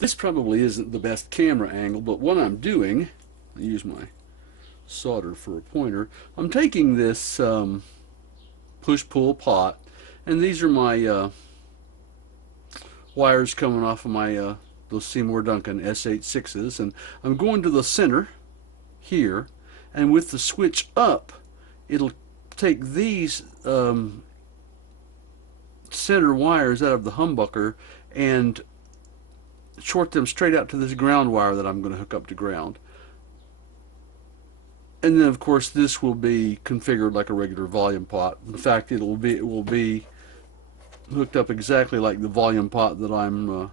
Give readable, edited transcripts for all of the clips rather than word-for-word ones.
This probably isn't the best camera angle, but what I'm doing, I use my solder for a pointer. I'm taking this push-pull pot, and these are my wires coming off of my those Seymour Duncan S86s, and I'm going to the center here, and with the switch up, it'll take these center wires out of the humbucker and short them straight out to this ground wire that I'm going to hook up to ground. And then of course this will be configured like a regular volume pot. In fact, it will be hooked up exactly like the volume pot that I'm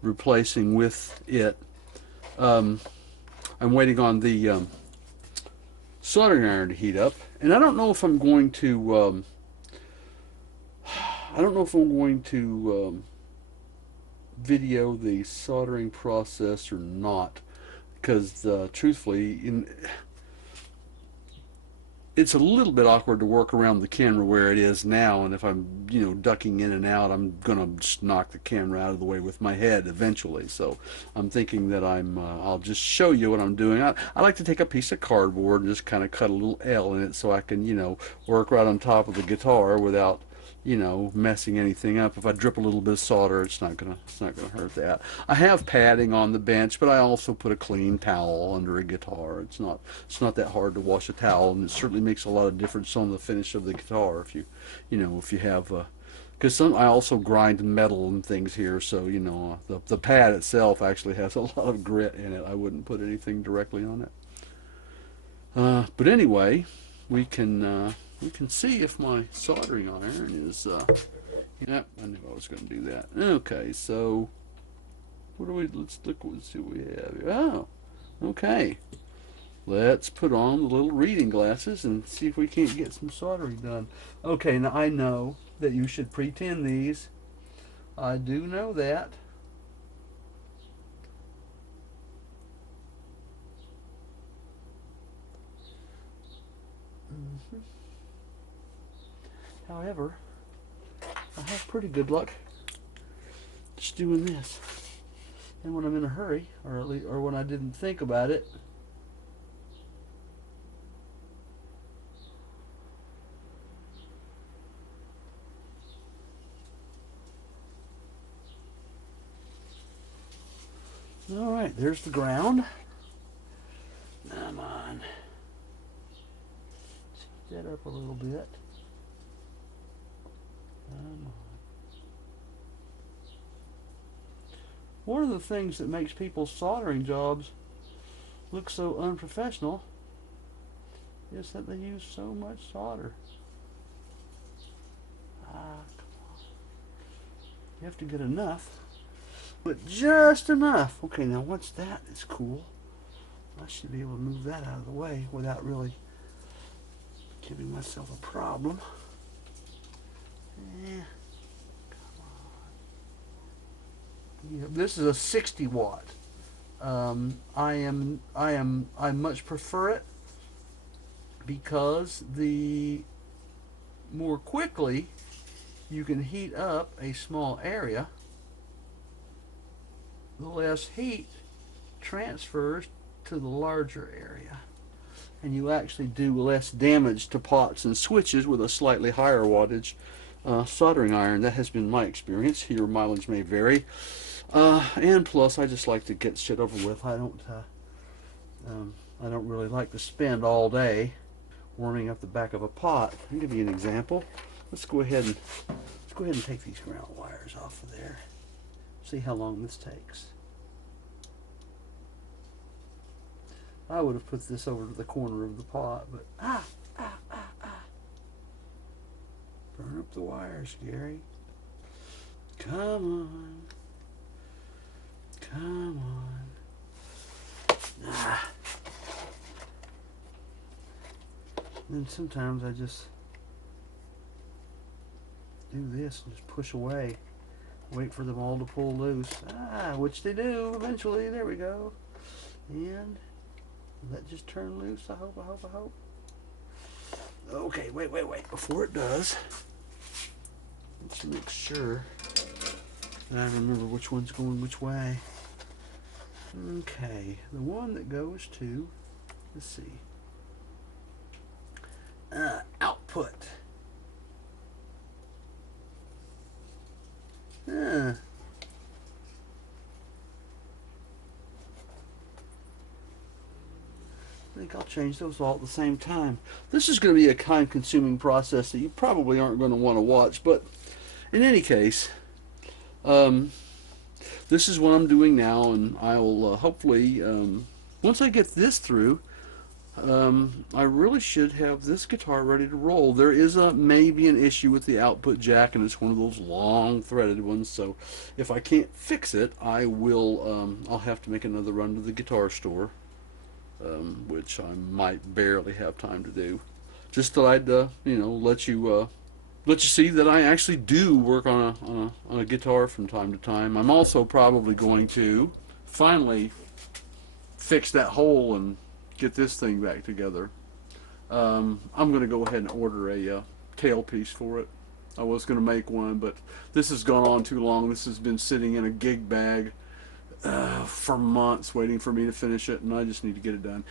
replacing with it. Um, I'm waiting on the soldering iron to heat up, and I don't know if I'm going to. I don't know if I'm going to video the soldering process or not, because truthfully, it's a little bit awkward to work around the camera where it is now, and if I'm ducking in and out, I'm gonna just knock the camera out of the way with my head eventually. So I'm thinking that I'll just show you what I'm doing. I like to take a piece of cardboard and just kind of cut a little L in it so I can work right on top of the guitar without messing anything up. If I drip a little bit of solder, it's not gonna hurt that. I have padding on the bench, but I also put a clean towel under a guitar. It's not that hard to wash a towel, and it certainly makes a lot of difference on the finish of the guitar if you have because I also grind metal and things here, so the pad itself actually has a lot of grit in it. I wouldn't put anything directly on it. But anyway, we can see if my soldering iron is. Yep, I knew I was going to do that. Okay, so what do we? Let's look. Let's see what we have here. Oh, okay. Let's put on the little reading glasses and see if we can't get some soldering done. Okay, now I know that you should pretend these. I do know that. Mhm. However, I have pretty good luck just doing this. And when I'm in a hurry, or when I didn't think about it, all right, there's the ground. Come on, speed that up a little bit. Come on. One of the things that makes people's soldering jobs look so unprofessional is that they use so much solder. Ah, you have to get enough, but just enough. Okay, now once that is cool, I should be able to move that out of the way without really giving myself a problem. Yeah. Yeah, this is a 60 watt. I much prefer it because the more quickly you can heat up a small area, the less heat transfers to the larger area, and you actually do less damage to pots and switches with a slightly higher wattage soldering iron. That has been my experience. Your mileage may vary. And plus, I just like to get shit over with. I don't really like to spend all day warming up the back of a pot. I'll give you an example. Let's go ahead and take these ground wires off of there. See how long this takes. I would have put this over to the corner of the pot, but burn up the wires, Gary. Come on. Come on. And sometimes I just do this and just push away. Wait for them all to pull loose. Which they do eventually. There we go. And that just turn loose. I hope. Okay, wait. Before it does, let's make sure I remember which one's going which way. Okay, the one that goes to, let's see, output. I think I'll change those all at the same time. This is going to be a time-consuming process that you probably aren't going to want to watch, but in any case, um, this is what I'm doing now, and I'll hopefully, once I get this through, I really should have this guitar ready to roll. There is maybe an issue with the output jack, and it's one of those long threaded ones. So if I can't fix it, I'll have to make another run to the guitar store, which I might barely have time to do. Just thought I'd let you see that I actually do work on a guitar from time to time. I'm also probably going to finally fix that hole and get this thing back together. I'm going to go ahead and order a tailpiece for it. I was going to make one, but this has gone on too long. This has been sitting in a gig bag for months waiting for me to finish it, and I just need to get it done.